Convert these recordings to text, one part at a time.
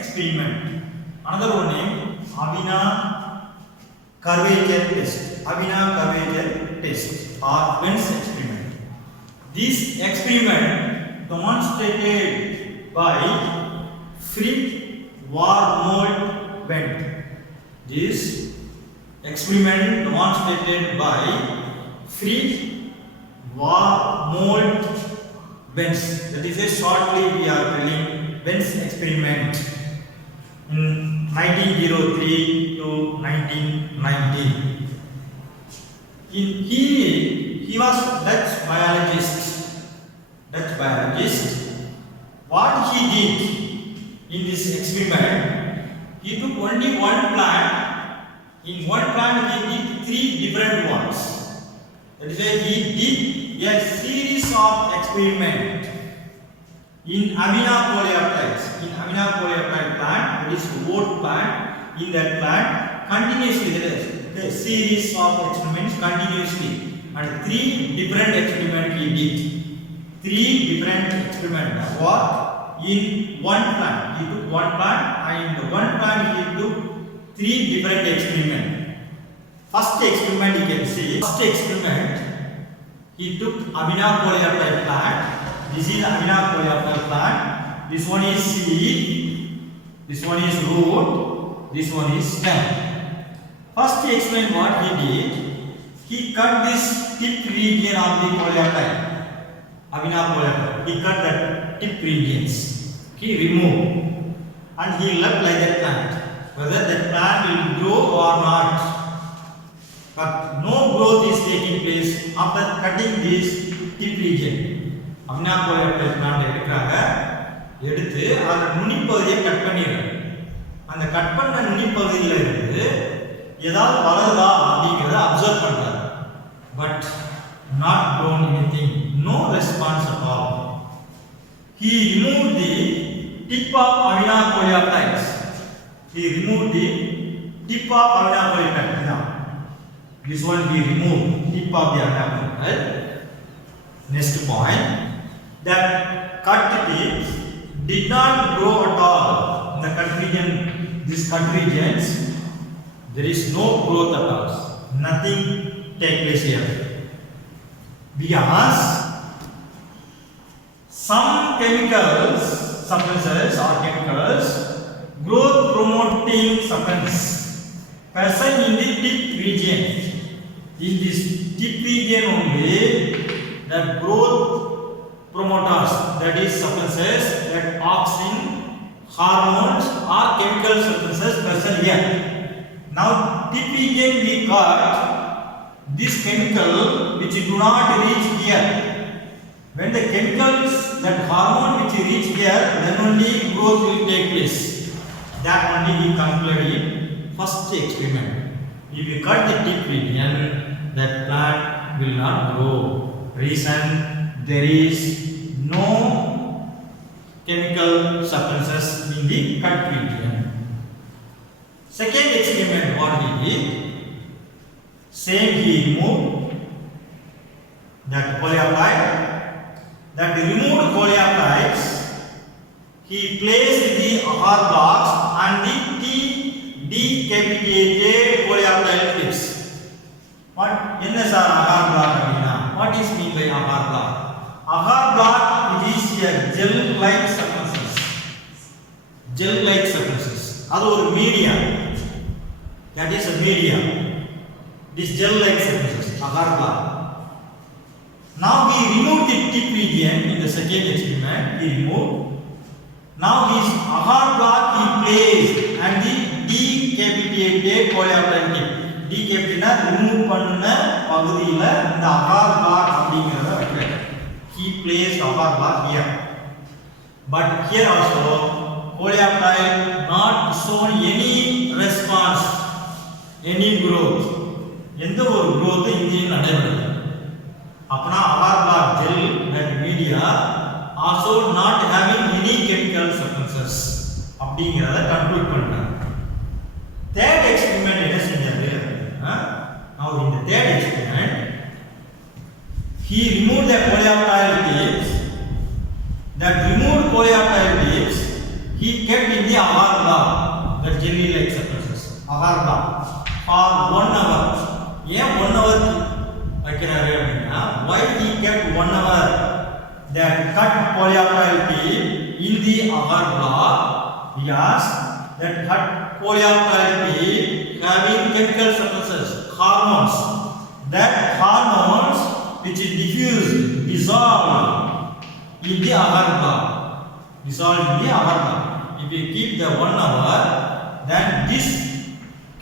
experiment. Another one name Abina curvature test. Abina curvature test or Venn experiment. This experiment demonstrated by Frick-Warmolt Wendt. This experiment demonstrated by Frick-Warmolt Wendt. That is a shortly we are telling Wendt's experiment in 1903 to 1990. He was Dutch biologist. What he did in this experiment, he took only one plant. In one plant he did 3 different ones. That is why he did a series of experiments in Abina coleoptides. In Abina coleoptide plant, that is oat plant. In that plant, continuously there is a series of experiments continuously, and 3 different experiments he did. 3 different experiments. What? In one plant, he took one plant, and in one plant he took 3 different experiments. First experiment you can see. First experiment he took Abina coleoptide plant. This is Abina coleoptide plant. This one is seed. This one is root. This one is stem. First experiment what he did, he cut this tip region of the coleoptide. Abina coleoptide. He cut the tip regions. He removed and he left like that plant. Whether that plant will grow or not. But no growth is taking place after cutting this tip region. Abina coleoptide plant எடுத்து அந்த நுனிப்பகுதியை cut பண்ணிடுறாங்க. அந்த cut பண்ண நுனிப்பகுதியில இருந்து ஏதாவது வளருதா அப்படிங்கறத observe பண்றாங்க. But not grown anything, no response at all. He removed the tip of Abina coleoptides. He removed the tip of Abina coleoptides. Now, this one he removed tip of the Abina coleoptide. Next point, that cut tips did not grow at all. In the cut region, this cut regions, there is no growth at all. Nothing take place here. Because some chemicals, substances or chemicals, growth promoting substance present in the tip region. In this tip region only, the growth promoters, that is substances that auxin, hormones or chemical substances present here. Now tip region we got this chemical which do not reach here. When the chemicals, that hormone which reach here, then only growth will take place. That only we concluded in first experiment. If we cut the tip region, that plant will not grow. Reason, there is no chemical substances in the cut region. Second experiment what he did, same he removed that coleoptide. That removed coleoptides, he placed the agar blocks and the decapitated coleoptile tips. What is agar block? What is mean by agar block? Agar block is a gel-like substances. Gel-like substances. That is a media. That is a media. This gel-like substances, agar block. Now we remove the tip region in the second experiment. We remove. Now this agar block he placed and the decapitated coleoptile tip. Decapitated remove பண்ண பகுதியில இந்த agar block அப்படிங்கறத வைக்கிறார். He placed agar block here. But here also coleoptile not shown any response, any growth. எந்த ஒரு growth இங்கேயும் நடைபெறல. अपना agar block gel that media also not having any chemical substances அப்படிங்கறத கன்க்ளூட் பண்றாங்க. Third experiment என்ன செஞ்சாரு? Now in the third experiment he removed the coleoptile tips. That removed coleoptile tips he kept in the agar block, the jelly like substances, agar block for 1 hour. ஏன் 1 hour வைக்கிறாரு அப்படின்னா, why he kept 1 hour that cut polyaplyl tip in the agar block? Because that cut polyaplyl tip having chemical substances, hormones, that hormones which is diffused, dissolved in the agar block, dissolved in the agar block. If you keep the 1 hour, then this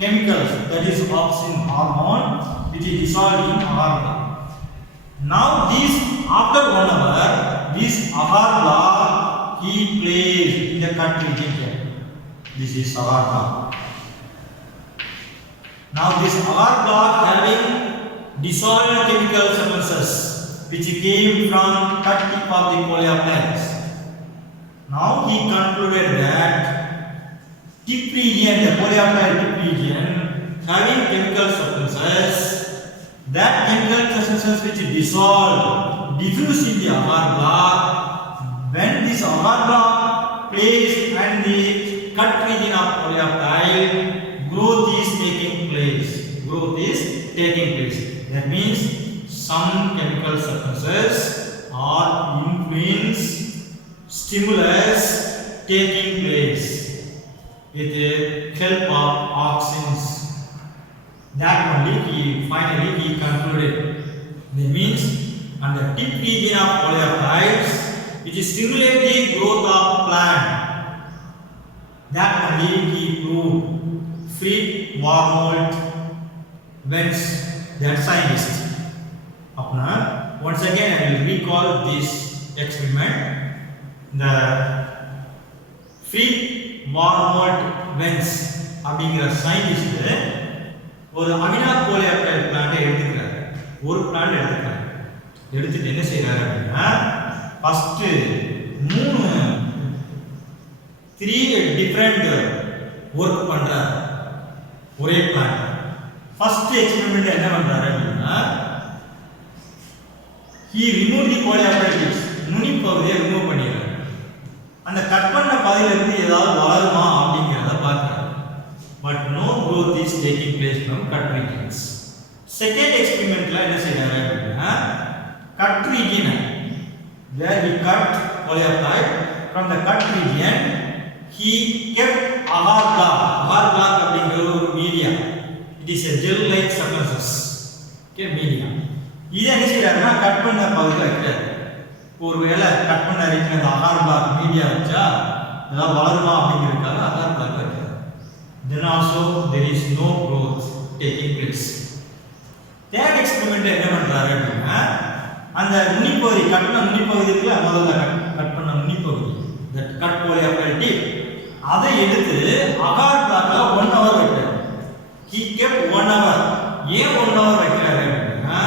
chemicals, that is auxin hormone, which is dissolved in agar block. Now this after 1 hour, this agar block he placed in the cut region here. This is agar block. Now this agar block having dissolved chemical substances which came from cut tip of the polyaplyls. Now he concluded that tip region, the polyaplyl tip region having chemical substances, that chemical substances which dissolved, diffused in the agar block, when this agar block placed and the cut region of polyaplyl, growth is taking place. Growth is taking place. That means some chemical substances or influence, stimulus taking place with the help of auxins. That only he finally concluded. That means on the tip region of polyaplyls, which stimulate the growth of plant. That only he proved. Fritz Warmolt Benz, that scientist. Apna, once again I will recall this experiment. The Fritz Warmolt Benz அப்படிங்கிற scientist ஒரு amino போலியாப்டைல் plant எடுத்துக்கிறார். ஒரு plant எடுத்துக்கிறார். எடுத்துட்டு என்ன செய்யறாரு அப்படின்னா, first 3 different work பண்றாரு ஒரே plant. First experiment என்ன பண்றாரு அப்படின்னா, he removed the polyaplyl tips, நுனி பகுதியை ரிமூவ் பண்ணிடுறாரு. அந்த கட் பண்ண பகுதியில இருந்து ஏதாவது வளருமா அப்படிங்கறத பார்க்கறாரு. But no growth is taking place from cut regions. Second experimentல என்ன செய்றாரு அப்படின்னா, cut region where he cut polyaplyl, from the cut region he kept agar block. Agar block அப்படிங்கிற ஒரு media, it is a gel like substances, okay, media. இதை என்ன செய்றாருன்னா cut பண்ண பகுதியில் வைக்கிறாரு. ஒருவேளை கட் பண்ண இருக்கிற அந்த அகார் பிளாக் மீடியா வச்சா ஏதாவது வளருமா அப்படிங்கிறதுக்காக அகார் பிளாக் வைக்கிறார். Then also there is no growth taking place. Third experiment என்ன பண்றாரு அப்படின்னா, அந்த நுனிப்பகுதி கட் பண்ண நுனிப்பகுதிக்குள்ள முதல்ல கட் பண்ண நுனிப்பகுதி, that cut polyaplyl tip, அதை எடுத்து அகார் பிளாக்ல 1 hour வைக்கிறார். He kept 1 hour. ஏன் 1 hour வைக்கிறாரு அப்படின்னா,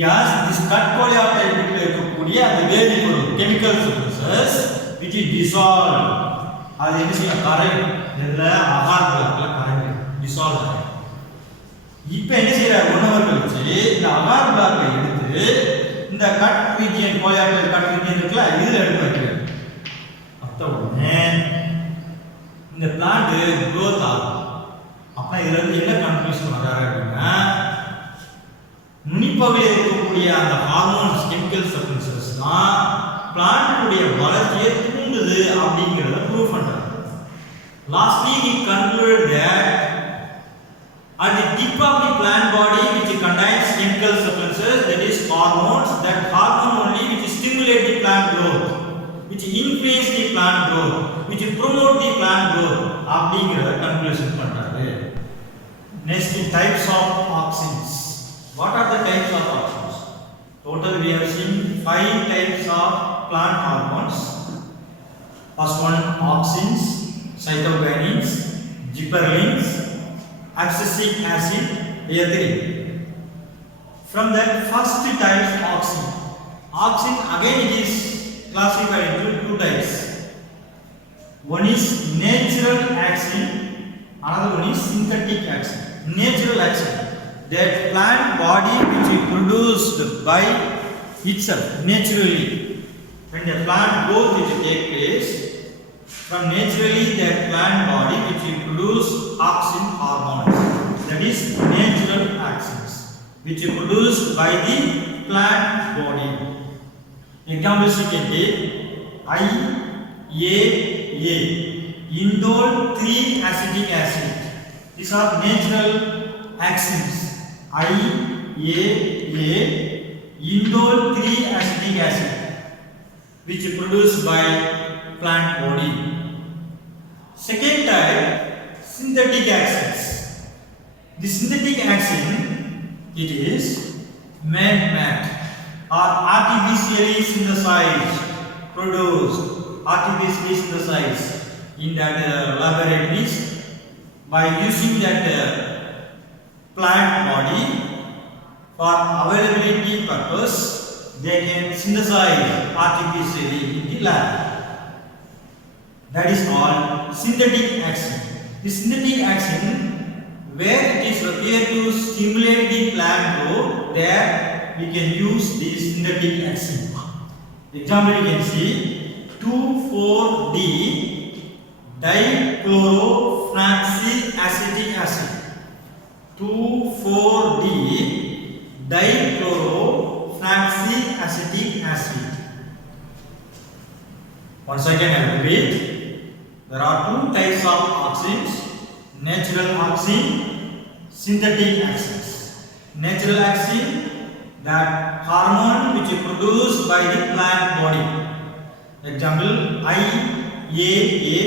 yes, this cut polyaplyl tipல இருக்கக்கூடிய அந்த வேதிப்பொருள் chemical substances which is dissolved, அது என்ன செய்யும், கரையும். இதுல அகார் பிளாக்ல கரையும், dissolve ஆகும். இப்போ என்ன செய்யறாரு, 1 hour கழிச்சு இந்த அகார் பிளாக்கை எடுத்து இந்த cut region polyaplyl cut region இருக்குல்ல, இதுல எடுத்து வைக்கிறாரு. அப்ப உடனே இந்த பிளான்ட் growth ஆகும். அப்ப இதுல இருந்து என்ன கன்க்ளூஷன் வராரு அப்படின்னா, நுனிப்பகுதியில் இருக்கக்கூடிய அந்த ஹார்மோன்ஸ் கெமிக்கல் சப்ஸ்டன்சஸ் தான் பிளான்ட்டுடைய வளர்ச்சியை தூண்டுது அப்படிங்கறத ப்ரூவ் பண்றாரு. Lastly he concluded that at the tip of the plant body which contains chemical substances, that is hormones, that hormone only which stimulate the plant growth, which influence the plant growth, which promote the plant growth அப்படிங்கறத conclusion பண்றாரு. Next, types of auxins. What are the types of auxins? Total we have seen 5 types of plant hormones. First one, auxins, cytokinins, gibberellins, abscisic acid, A3. From the first type, auxin. Auxin again it is classified into 2 types. One is natural auxin, another one is synthetic auxin. Natural auxin, that plant body which is produced by itself naturally. When the plant growth will take place, from naturally the plant body which will produce auxin hormones. That is natural auxins which are produced by the plant body. Examples you can take IAA, indole 3-acetic acid. These are natural auxins. IAA, indole 3-acetic acid, which is produced by plant body. Second type, synthetic auxins. The synthetic auxin, it is man-made or artificially synthesized, produced, artificially synthesized in that laboratories by using that plant body for availability purpose. They can synthesize artificially in the lab. That is called synthetic auxin. The synthetic auxin, where it is required to stimulate the plant growth, there we can use the synthetic auxin. Example you can see 2,4-D dichlorofluoxacetic acid. 2,4-D dichlorofluoxacetic acid. Once again I repeat, there are two types of auxins: natural auxin, synthetic auxins. Natural auxin, that hormone which is produced by the plant body. Example IAA,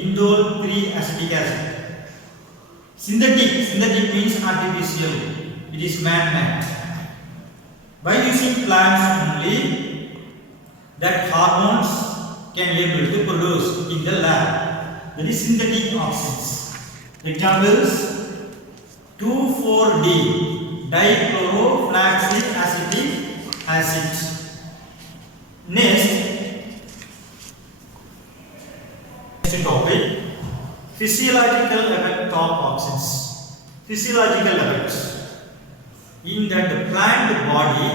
indole 3-acetic acid. Synthetic means artificial. It is man-made. By using plants only, that hormones can be able to produce in the lab. That is synthetic auxins. Examples 2,4-D dichlorofluoxacetic acid. Next topic, physiological effect of auxins. Physiological effects. In that the plant body,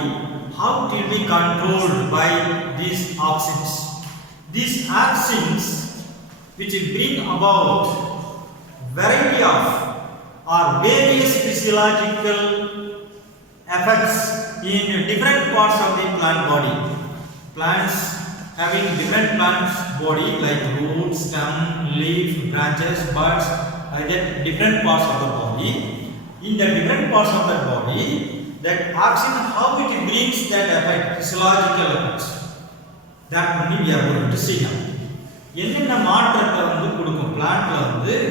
how it will be controlled by these auxins. These auxins which bring about variety of or various physiological effects in different parts of the plant body. Plants having different plants body like root, stem, leaf, branches, buds, different parts of the body. In the different parts of the body, that auxin, how it brings that effect, physiological effects, that only we are going to see now. என்னென்ன மாற்றத்தை கொடுக்கும் பிளான்ட்ல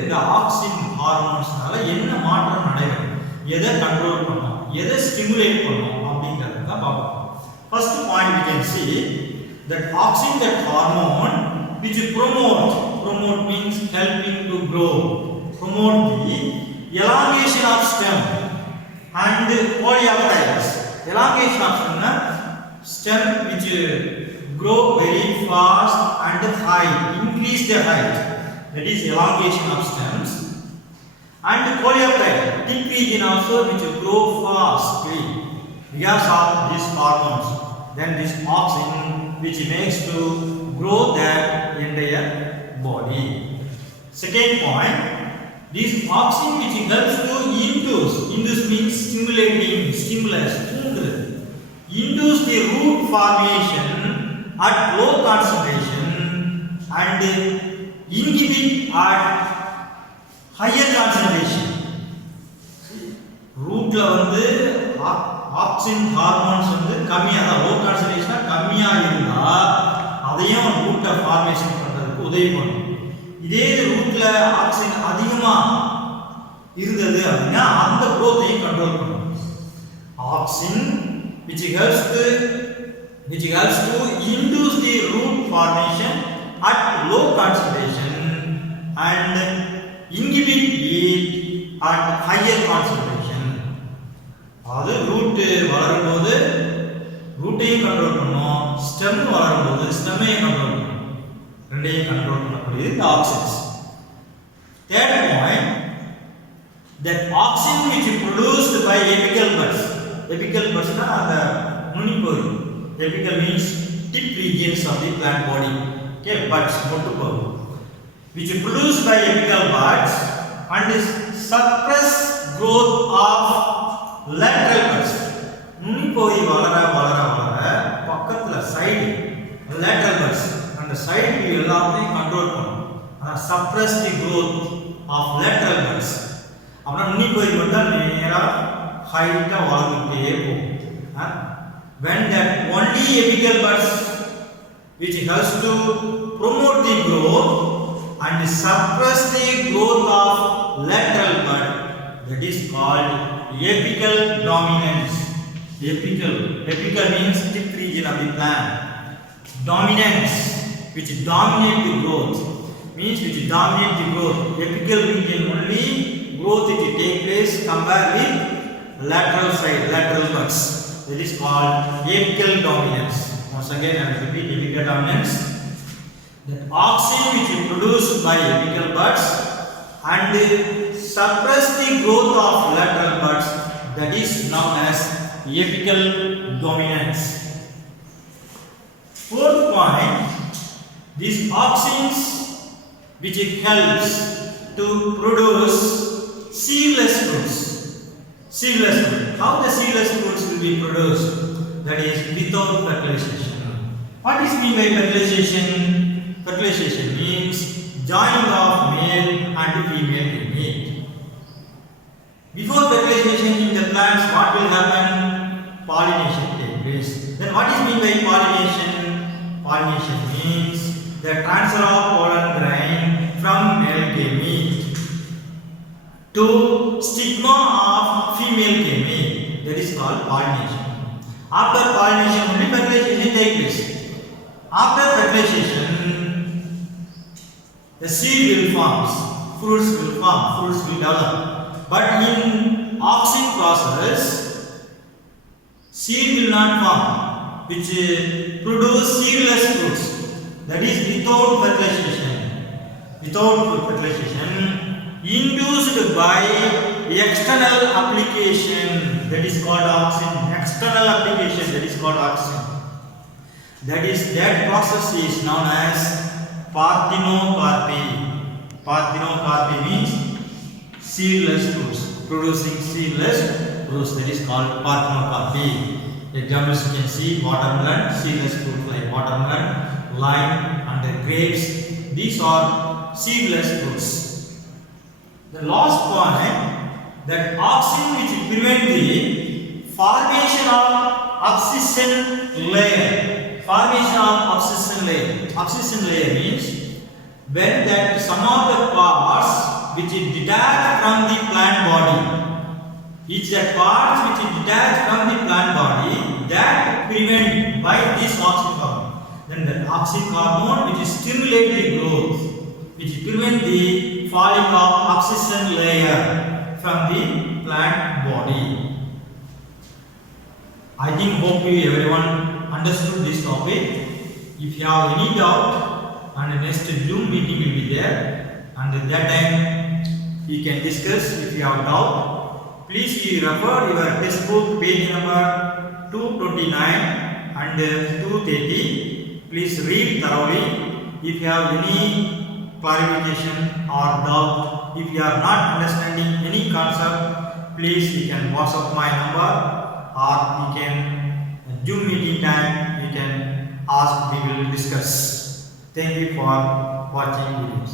இந்த auxin ஹார்மோன்ஸ்னால என்ன மாற்றம் நடைபெறும், எதை control பண்ணும், எதை ஸ்டிமுலேட் பண்ணும் அப்படிங்கறத தான் பார்ப்போம். First point we can see that auxin, that hormone which promote means helping to grow, promote the elongation of stem and coleoptiles. Elongation of stem which grow very fast and high, increase the height, that is elongation of stems, and coleoptile, decrease in also which grow fastly because of these hormones. Then this auxin which makes to grow that entire body. Second point, this auxin which helps to induce means stimulating, stimulus, induce the root formation at low concentration and inhibit at higher concentration. Rootல auxin hormones கம்மியா low concentration கம்மியா இருந்தா அதையும் ரூட்ல formation பண்றதுக்கு உதவி பண்ணும். இதே ரூட்ல ஆக்சின் அதிகமா இருந்தது அப்படினா அந்த growth-ஐயும் கண்ட்ரோல் பண்ணும். Auxin which helps to induce the root formation at low concentration and inhibit it at higher concentration. அது ரூட் வளரும்போது ரூட்டையும் கண்ட்ரோல் பண்ணும், ஸ்டெம் வளரும்போது ஸ்டெம்மையும் கண்ட்ரோல் பண்ணும். ரெண்டையும் கண்ட்ரோல் பண்ணக்கூடியது இந்த auxins. Third point, that auxin which is produced by apical buds. Apical buds na அந்த நுனிப்பகுதி. Apical means tip regions of the plant body. Okay, buds, மொட்டுப்பகுதி. which is produced by apical buds and suppress growth of lateral buds. நுனி பகுதி வளர வளர வளர பக்கத்துல side lateral buds அந்த side எல்லாத்தையும் control பண்ணும். suppress the growth of lateral buds. அப்புறம் நுனி பகுதி மட்டும் நேரா ஹைட்டா வளர்ந்துட்டே போகும். When that only apical buds which helps to promote the growth and suppress the growth of lateral bud, that is called apical dominance. Apical means tip region of the plant. Dominance, which dominate the growth, means which dominate the growth. Apical region only growth it take place compared with lateral side, lateral buds. That is called apical dominance. Once again, I will repeat apical dominance. The auxin which is produced by apical buds and suppress the growth of lateral buds, that is known as apical dominance. Fourth point, these auxins which helps to produce seedless fruits. Seedless fruit. How the seedless fruits will be produced? That is without fertilization. What is mean by fertilization? Fertilization means joining of male and female gamete. Before fertilization in the plants, what will happen? Pollination takes place. Then what is mean by pollination? Pollination means the transfer of pollen grain from male gamete to stigma of female gamete. That is called pollination. After pollination, only fertilization takes place. After fertilization, the seed will form, fruits will form, fruits will develop. But in auxin process, seed will not form, which produce seedless fruits. That is without fertilization. Without fertilization, induced by external application. That is called auxin. External application. That is called auxin. That process is known as parthenocarpy. Parthenocarpy means seedless fruits, producing seedless fruits. That is called parthenocarpy. Examples you can see: watermelon, seedless fruit like watermelon, lime, and grapes. These are seedless fruits. The last point, that auxin which prevent the formation of abscission layer. Formation of abscission layer. Abscission layer means when that some of the parts which is detached from the plant body, each that parts which is detached from the plant body, that prevent by this auxin hormone. Then the auxin hormone which is stimulate the growth, which prevent the falling of abscission layer from the plant body. I think hope you everyone understood this topic. If you have any doubt, and the next Zoom meeting will be there, and at that time you can discuss. If you have doubt, please you refer your textbook page number 229 and 230. Please read thoroughly. If you have any clarification or doubt, if you are not understanding any concept, please you can WhatsApp my number, or you can Zoom meeting time you can ask, we will discuss. Thank you for watching videos.